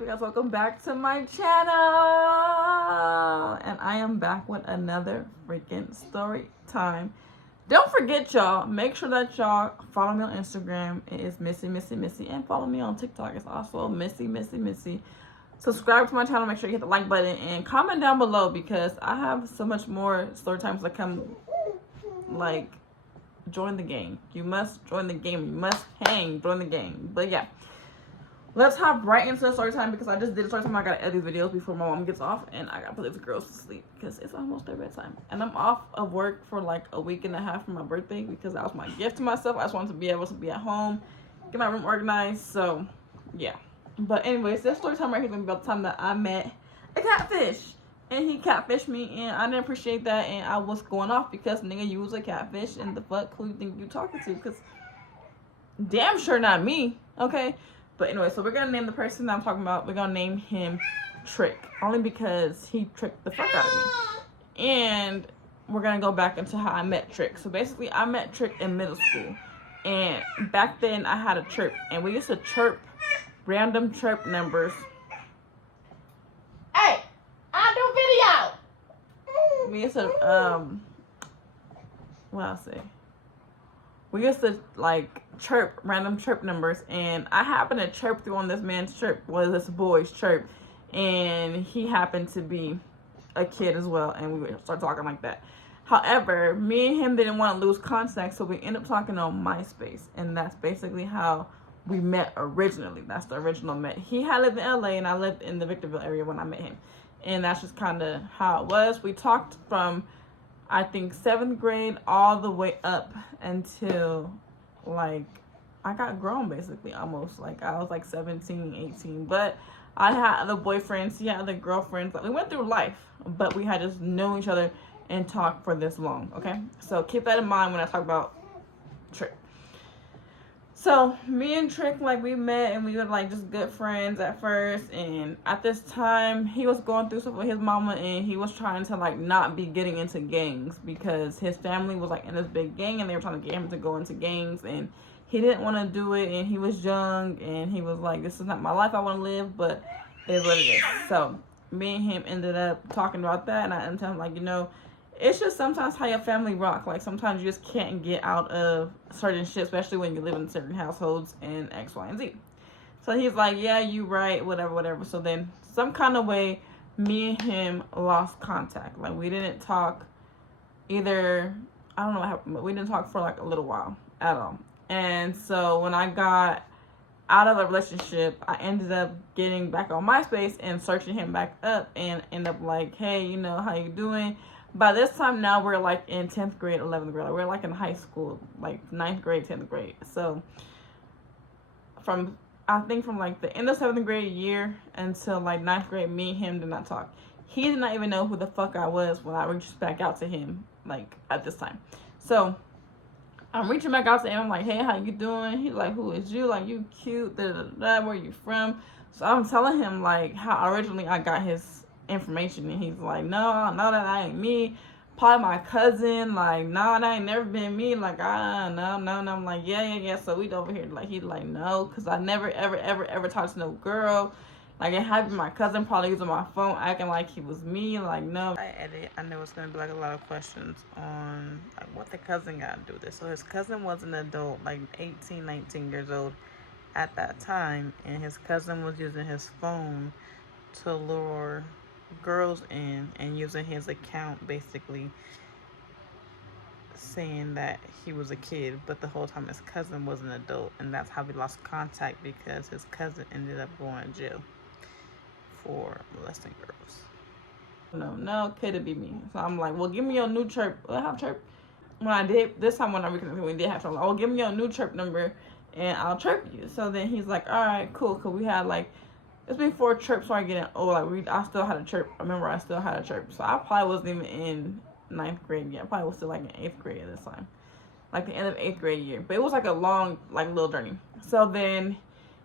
You guys, welcome back to my channel, and I am back with another freaking story time. Don't forget, y'all, make sure that y'all follow me on Instagram. It is Missy, and follow me on TikTok. It's also Missy. Subscribe to my channel. Make sure you hit the like button and comment down below because I have so much more story times that come. Like, join the game. You must join the game. You must join the game. But yeah. Let's hop right into the story time because I just did a story time. I gotta edit these videos before my mom gets off, and I gotta put these girls to sleep because it's almost their bedtime. And I'm off of work for like a week and a half for my birthday because that was my gift to myself. I just wanted to be able to be at home, get my room organized. So yeah. But anyways, this story time right here is gonna be about the time that I met a catfish, and he catfished me, and I didn't appreciate that, and I was going off because nigga, you was a catfish, and the fuck, who you think you talking to? Because damn sure not me, okay. But anyway, so we're going to name the person that I'm talking about. We're going to name him Trick. Only because he tricked the fuck out of me. And we're going to go back into how I met Trick. So basically, I met Trick in middle school. And back then, I had a chirp. And we used to chirp random chirp numbers. Hey! I do video! We used to, what I'll say? We used to like chirp random chirp numbers, and I happened to chirp through on this man's chirp, this boy's chirp, and he happened to be a kid as well, and we would start talking like that. However, me and him didn't want to lose contact, so we ended up talking on MySpace, and that's basically how we met originally. That's the original met. He had lived in LA, and I lived in the Victorville area when I met him, and that's just kind of how it was. We talked from I think 7th grade all the way up until like I got grown, basically, almost. Like I was like 17, 18, but I had other boyfriends, he had other girlfriends. Like we went through life, but we had just known each other and talked for this long. Okay, so keep that in mind when I talk about Trick. So me and Trick, like, we met and we were like just good friends at first, and at this time he was going through stuff with his mama, and he was trying to like not be getting into gangs because his family was like in this big gang and they were trying to get him to go into gangs, and he didn't want to do it, and he was young and he was like, this is not my life I want to live, but it's what it is. So me and him ended up talking about that, and I ended up like, you know, it's just sometimes how your family rock. Like sometimes you just can't get out of certain shit, especially when you live in certain households and X, Y, and Z. So he's like, yeah, you right, whatever. So then some kind of way, me and him lost contact. Like we didn't talk either. I don't know what happened, but we didn't talk for like a little while at all. And so when I got out of a relationship, I ended up getting back on MySpace and searching him back up and end up like, hey, you know, how you doing? By this time now, we're like in 10th grade, 11th grade. Like we're like in high school, like 9th grade, 10th grade. So I think from like the end of 7th grade year until like 9th grade, me and him did not talk. He did not even know who the fuck I was when I reached back out to him, like at this time. So I'm reaching back out to him. I'm like, hey, how you doing? He's like, who is you? Like, you cute, where you from? So I'm telling him like how originally I got his information, and he's like, no, that ain't me, probably my cousin. Like, no, that ain't never been me. Like, no. I'm like, yeah. So we over here, like, he's like, no, because I never ever talked to no girl. Like, it had been my cousin probably using my phone acting like he was me. Like, no. I know it's gonna be like a lot of questions on like what the cousin got to do with this. So his cousin was an adult, like 18, 19 years old at that time, and his cousin was using his phone to lure girls in and using his account, basically saying that he was a kid, but the whole time his cousin was an adult, and that's how we lost contact because his cousin ended up going to jail for molesting girls. No, could it be me? So I'm like, well, give me your new chirp. I have chirp. When I did this time, when I reconnected, we did have chirp. Oh, give me your new chirp number and I'll chirp you. So then he's like, all right, cool, because we had like, it's before chirp started getting old. Like I still had a chirp. I remember I still had a chirp. So I probably wasn't even in 9th grade yet. I probably was still like in 8th grade at this time. Like the end of 8th grade year. But it was like a long, like little journey. So then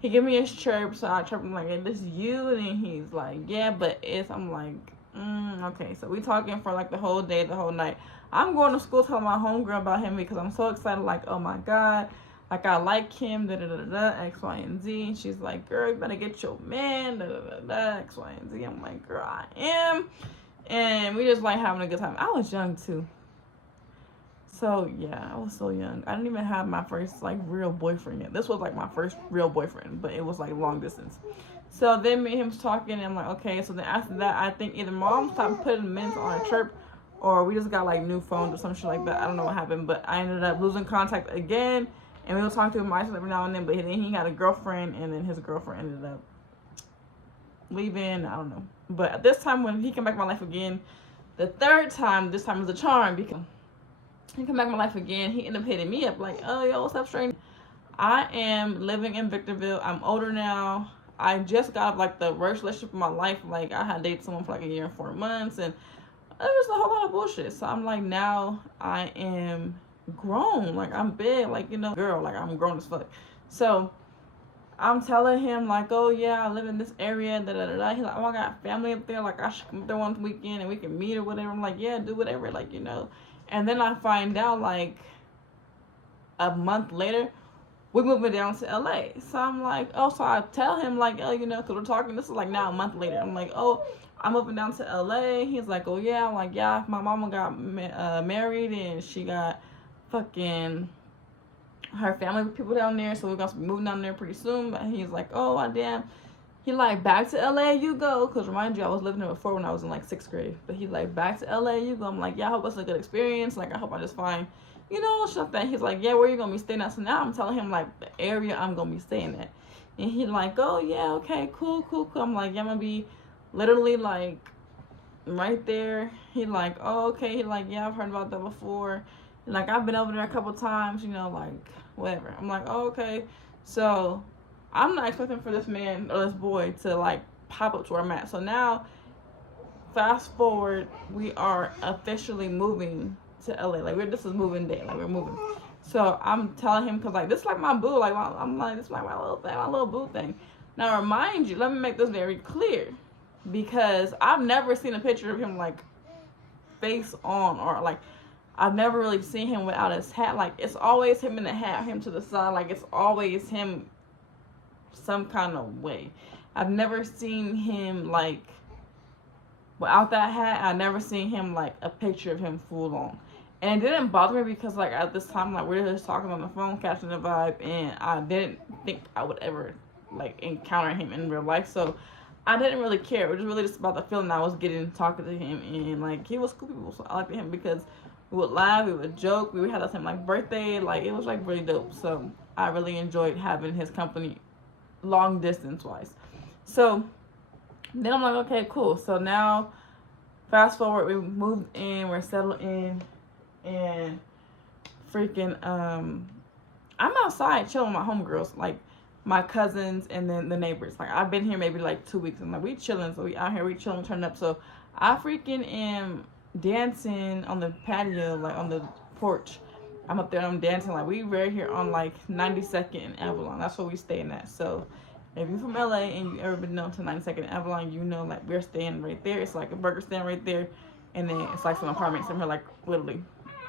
he gave me his chirp. So I chirped him like, hey, this is you. And then he's like, yeah, but it's, I'm like, okay. So we talking for like the whole day, the whole night. I'm going to school telling my homegirl about him because I'm so excited. Like, oh my God. Like, I like him, da da da da, X, Y, and Z. And she's like, girl, you better get your man, da da da da, X, Y, and Z. I'm like, girl, I am. And we just like having a good time. I was young too. So yeah, I was so young. I didn't even have my first like real boyfriend yet. This was like my first real boyfriend, but it was like long distance. So then me and him was talking, and I'm like, okay. So then after that, I think either mom stopped putting minutes on a chirp, or we just got like new phones or some shit like that. I don't know what happened, but I ended up losing contact again, and we would talk to him every now and then. But then he got a girlfriend, and then his girlfriend ended up leaving. I don't know. But at this time, when he came back in my life again, the third time, this time was a charm, because he came back in my life again. He ended up hitting me up like, oh, yo, what's up, stranger? I am living in Victorville. I'm older now. I just got like the worst relationship of my life. Like, I had dated someone for like a year and 4 months, and it was a whole lot of bullshit. So I'm like, now I am grown. Like, I'm big. Like, you know, girl, like, I'm grown as fuck. So I'm telling him like, oh yeah, I live in this area, da da da da. He's like, oh, I got family up there. Like, I should come up there one weekend and we can meet or whatever. I'm like, yeah, do whatever. Like, you know. And then I find out like a month later, we're moving down to LA. So I'm like, oh, so I tell him like, oh, you know, because we're talking, this is like now a month later. I'm like, oh, I'm moving down to LA. He's like, oh yeah. I'm like, yeah, my mama got married and she got fucking her family people down there. So we're going to be moving down there pretty soon. But he's like, oh, damn. He like, back to LA you go. Because remind you, I was living there before when I was in like 6th grade. But he like, back to LA you go. I'm like, yeah, I hope it's a good experience. Like, I hope I just find, you know, stuff that. He's like, yeah, where you gonna be staying at? So now I'm telling him like the area I'm gonna be staying at. And he like, oh yeah, okay, cool. I'm like, yeah, I'm gonna be literally like right there. He like, oh okay. He like, yeah, I've heard about that before. And, like, I've been over there a couple times, you know, like whatever. I'm like, oh, okay. So I'm not expecting for this man or this boy to like pop up to where I'm at. So now, fast forward, we are officially moving to LA. Like, this is moving day. Like, we're moving. So I'm telling him, because like this is like my boo. Like, I'm like, this is like my little thing, my little boo thing. Now remind you, let me make this very clear, because I've never seen a picture of him like face on, or like I've never really seen him without his hat. Like, it's always him in the hat, him to the side. Like, it's always him some kind of way. I've never seen him like without that hat. I've never seen him like a picture of him full on. And it didn't bother me because like at this time, like, we were just talking on the phone, catching the vibe, and I didn't think I would ever like encounter him in real life. So I didn't really care. It was really just about the feeling I was getting talking to him, and like he was cool people. So I liked him because we would laugh, we would joke, we would have the same like birthday. Like, it was like really dope. So I really enjoyed having his company long distance wise. So then I'm like, okay, cool. So now fast forward, we moved in, we're settled in, and freaking I'm outside chilling with my homegirls, like my cousins and then the neighbors. Like, I've been here maybe like 2 weeks, and like we chilling. So we out here, we chilling, turning up. So I freaking am dancing on the patio, like on the porch. I'm up there, I'm dancing. Like, we right here on like 92nd and Avalon. That's where we staying at. So if you're from LA and you ever been known to 92nd and Avalon, you know, like, we're staying right there. It's like a burger stand right there, and then it's like some apartments, and we're like literally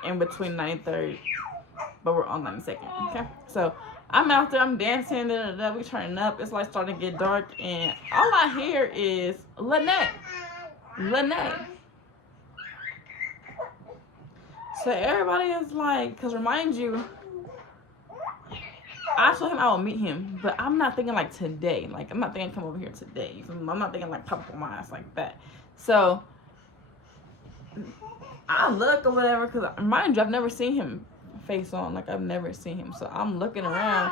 in between 93rd, but we're on 92nd. Okay, so I'm out there, I'm dancing, we turning up. It's like starting to get dark, and all I hear is Lynette. So everybody is like, because remind you, I told him I will meet him, but I'm not thinking like today. Like, I'm not thinking come over here today. I'm not thinking like pop up on my ass like that. So I look or whatever, because mind you, I've never seen him face on. Like, I've never seen him. So I'm looking around.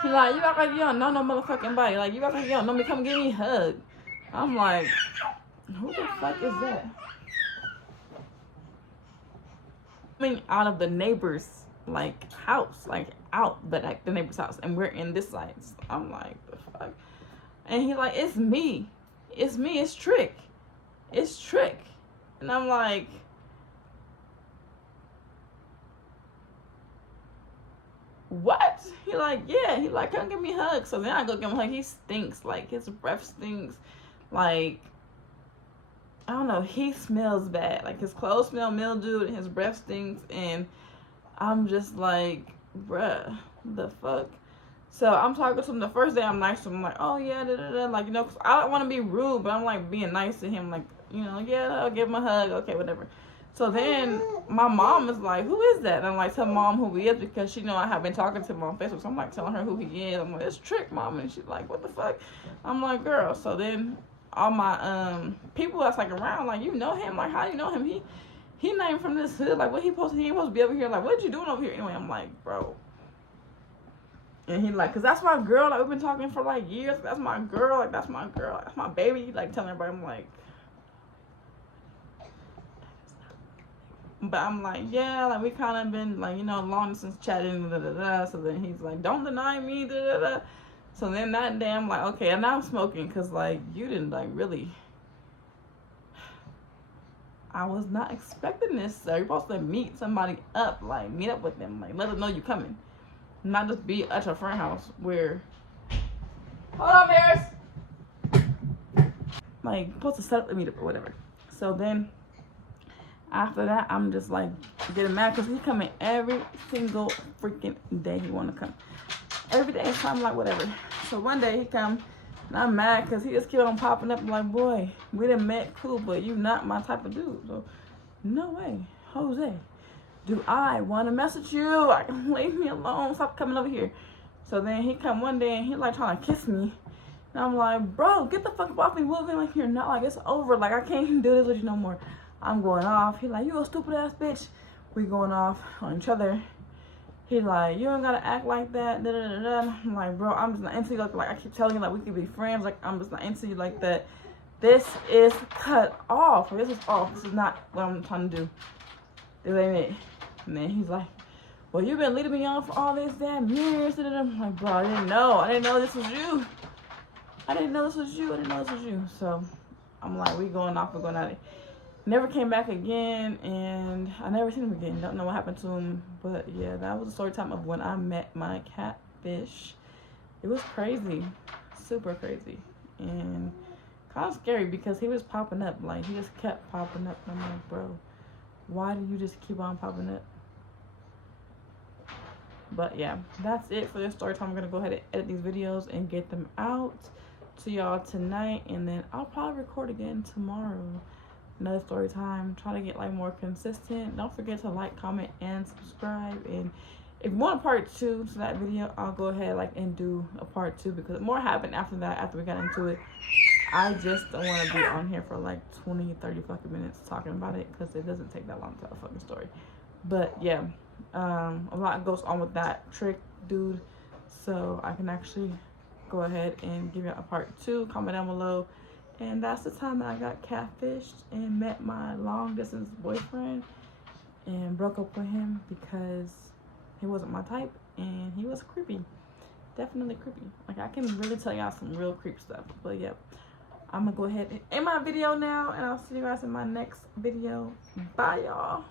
He's like, you act like you don't know no motherfucking body. Like, you act like you don't know me. Come give me a hug. I'm like, who the fuck is that? Coming out of the neighbor's like house, like out, but like the neighbor's house, and we're in this side. So I'm like, the fuck? And he like, it's me, it's Trick. And I'm like, what? He like, yeah. He like, come give me a hug. So then I go give him a hug. He stinks. Like, his breath stinks. Like, I don't know. He smells bad. Like, his clothes smell mildewed and his breath stinks. And I'm just like, bruh, The fuck? So I'm talking to him the first day. I'm nice to him. I'm like, oh yeah, da, da, da. Like, you know, cause I don't want to be rude, but I'm like being nice to him. Like, you know, yeah, I'll give him a hug. Okay, whatever. So then my mom is like, who is that? And I'm like, tell mom who he is because she know I have been talking to him on Facebook. So I'm like telling her who he is. I'm like, it's Trick, mom. And she's like, what the fuck? I'm like, girl. So then all my people that's like around, like, you know him? Like, how you know him? He not even from this hood. Like, what he ain't supposed to be over here? Like, what you doing over here? Anyway, I'm like, bro. And he like, cause that's my girl. Like, we've been talking for like years. That's my girl. Like, that's my girl. That's my baby. Like, telling everybody, I'm like, but I'm like, yeah, like we kind of been like, you know, long distance chatting. Da, da, da. So then he's like, don't deny me. Da, da, da. So then that day I'm like, okay, and now I'm smoking, cause like you didn't like really. I was not expecting this. So you're supposed to meet somebody up, like meet up with them, like let them know you coming. Not just be at your friend's house where. Hold on, Paris. Like, supposed to set up the meetup or whatever. So then, after that, I'm just like getting mad because he's coming every single freaking day. He want to come every day. So I'm like, whatever. So one day he come, and I'm mad because he just keep on popping up. I'm like, boy, we done met, cool, but you not my type of dude. So, no way, Jose. Do I want to message you? Like, leave me alone. Stop coming over here. So then he come one day and he like trying to kiss me. And I'm like, bro, get the fuck up off me. Moving like you're not. Like, it's over. Like, I can't even do this with you no more. I'm going off. He like, you a stupid ass bitch. We going off on each other. He like, you don't gotta act like that. Da, da, da, da. I'm like, bro, I'm just not into you. Like I keep telling you, like, we could be friends. Like, I'm just not into you like that. This is cut off. This is off. This is not what I'm trying to do. This ain't it. And then he's like, well, you've been leading me on for all these damn years. I'm like, bro, I didn't know this was you. I didn't know this was you. So I'm like, we going off, we're going at it. Never came back again, and I never seen him again. Don't know what happened to him. But yeah, that was the story time of when I met my catfish. It was crazy. Super crazy. And kind of scary because he was popping up. Like, he just kept popping up. And I'm like, bro, why do you just keep on popping up? But yeah, that's it for this story time. I'm gonna go ahead and edit these videos and get them out to y'all tonight, and then I'll probably record again tomorrow. Another story time. Try to get like more consistent. Don't forget to like, comment, and subscribe. And if you want a part 2 to that video, I'll go ahead like and do a part 2 because more happened after that. After we got into it, I just don't want to be on here for like 20-30 fucking minutes talking about it because it doesn't take that long to tell a fucking story. But yeah, a lot goes on with that Trick dude, so I can actually go ahead and give you a part 2. Comment down below. And that's the time that I got catfished and met my long distance boyfriend and broke up with him because he wasn't my type and he was creepy. Definitely creepy. Like, I can really tell y'all some real creep stuff. But yeah, I'm gonna go ahead and end my video now, and I'll see you guys in my next video. Bye, y'all.